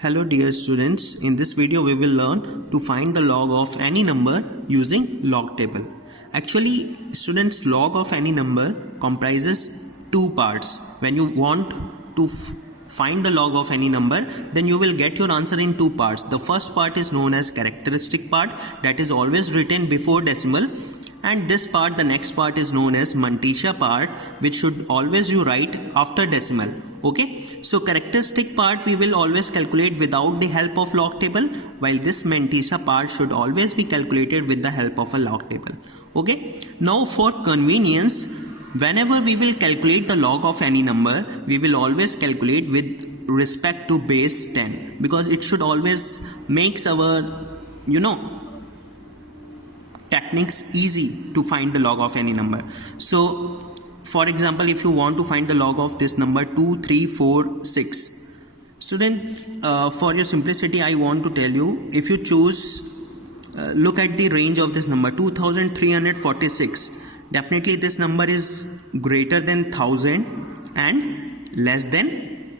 Hello dear students, in this video we will learn to find the log of any number using log table. Actually students, log of any number comprises two parts. When you want to find the log of any number, then you will get your answer in two parts. The first part is known as characteristic part, that is always written before decimal, and this part, the next part, is known as Mantissa part, which should always you write after decimal. Okay, so characteristic part we will always calculate without the help of log table, while this Mantissa part should always be calculated with the help of a log table. Okay, now for convenience, whenever we will calculate the log of any number, we will always calculate with respect to base 10, because it should always makes our techniques easy to find the log of any number. So for example, if you want to find the log of this number 2, 3, 4, 6, student, for your simplicity I want to tell you, if you choose look at the range of this number 2346, definitely this number is greater than 1000 and less than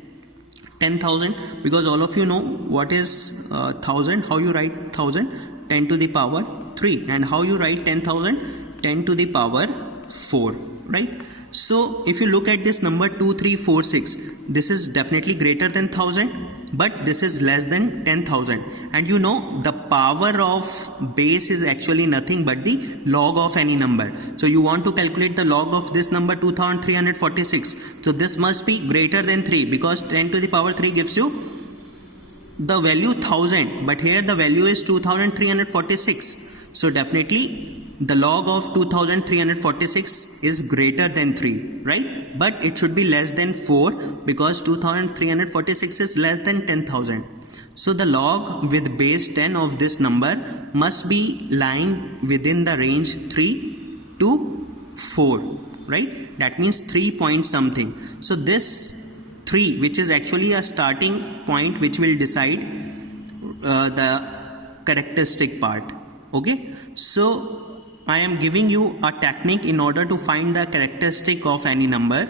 10,000, because all of you know what is 1000, how you write 1000, 10 to the power 3, and how you write 10,000, 10 to the power 4, right? So if you look at this number 2346, this is definitely greater than 1000, but this is less than 10,000, and you know the power of base is actually nothing but the log of any number. So you want to calculate the log of this number 2346, so this must be greater than 3, because 10 to the power 3 gives you the value 1000, but here the value is 2346. So definitely the log of 2346 is greater than 3, right? But it should be less than 4, because 2346 is less than 10,000. So the log with base 10 of this number must be lying within the range 3 to 4, right? That means 3 point something. So this 3, which is actually a starting point which will decide the characteristic part. Okay, so I am giving you a technique in order to find the characteristic of any number.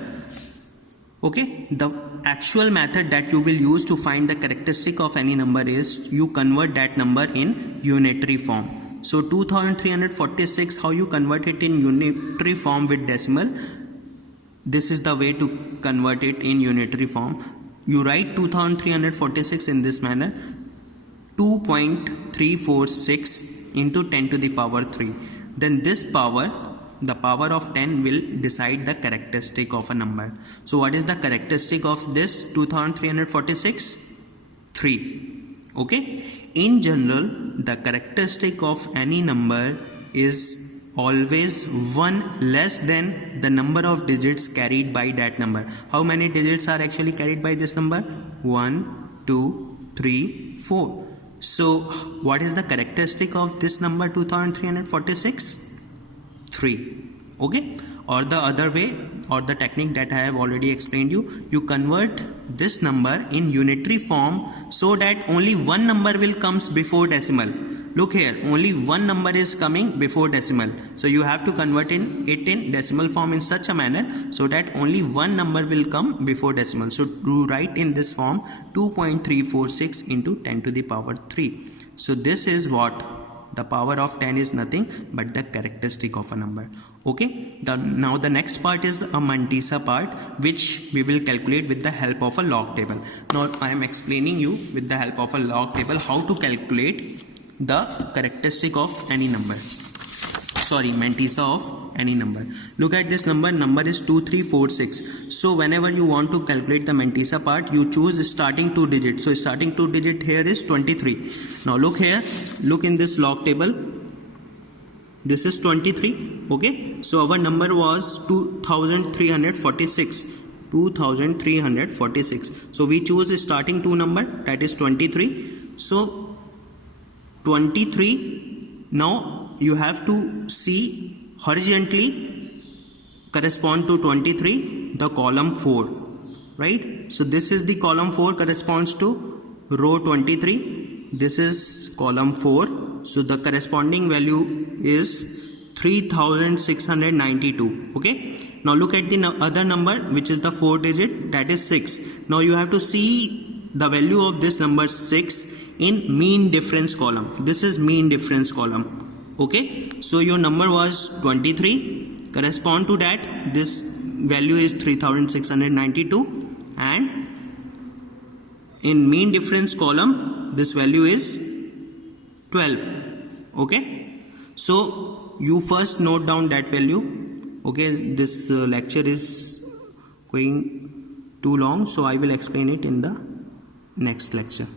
Okay, the actual method that you will use to find the characteristic of any number is you convert that number in unitary form. So 2346, how you convert it in unitary form with decimal? This is the way to convert it in unitary form. You write 2346 in this manner: 2.346 into 10 to the power 3. Then this power, the power of 10, will decide the characteristic of a number. So what is the characteristic of this 2346? 3. Okay, in general the characteristic of any number is always 1 less than the number of digits carried by that number. How many digits are actually carried by this number? 1, 2, 3, 4. So what is the characteristic of this number 2346? 3. Okay, or the other way, or the technique that I have already explained you convert this number in unitary form so that only one number will comes before decimal. Look here, only one number is coming before decimal, so you have to convert it in decimal form in such a manner so that only one number will come before decimal. So to write in this form 2.346 into 10 to the power 3. So this is what the power of 10 is nothing but the characteristic of a number. Okay, now the next part is a Mantissa part, which we will calculate with the help of a log table. Now I am explaining you with the help of a log table how to calculate the characteristic of any number. Mantissa of any number. Look at this number is 2346. So whenever you want to calculate the Mantissa part, you choose starting 2 digits. So starting 2 digit here is 23. Now look here, look in this log table, this is 23. Okay, so our number was 2346. 2346. So we choose starting 2 number, that is 23. So 23, now you have to see horizontally correspond to 23 the column 4, right? So this is the column 4 corresponds to row 23, this is column 4, so the corresponding value is 3692. Okay, now look at the other number, which is the 4 digit, that is 6. Now you have to see the value of this number 6 in mean difference column. This is mean difference column. Okay, so your number was 23. Correspond to that, this value is 3692, and in mean difference column this value is 12. Okay, so you first note down that value. Okay, this lecture is going too long, so I will explain it in the next lecture.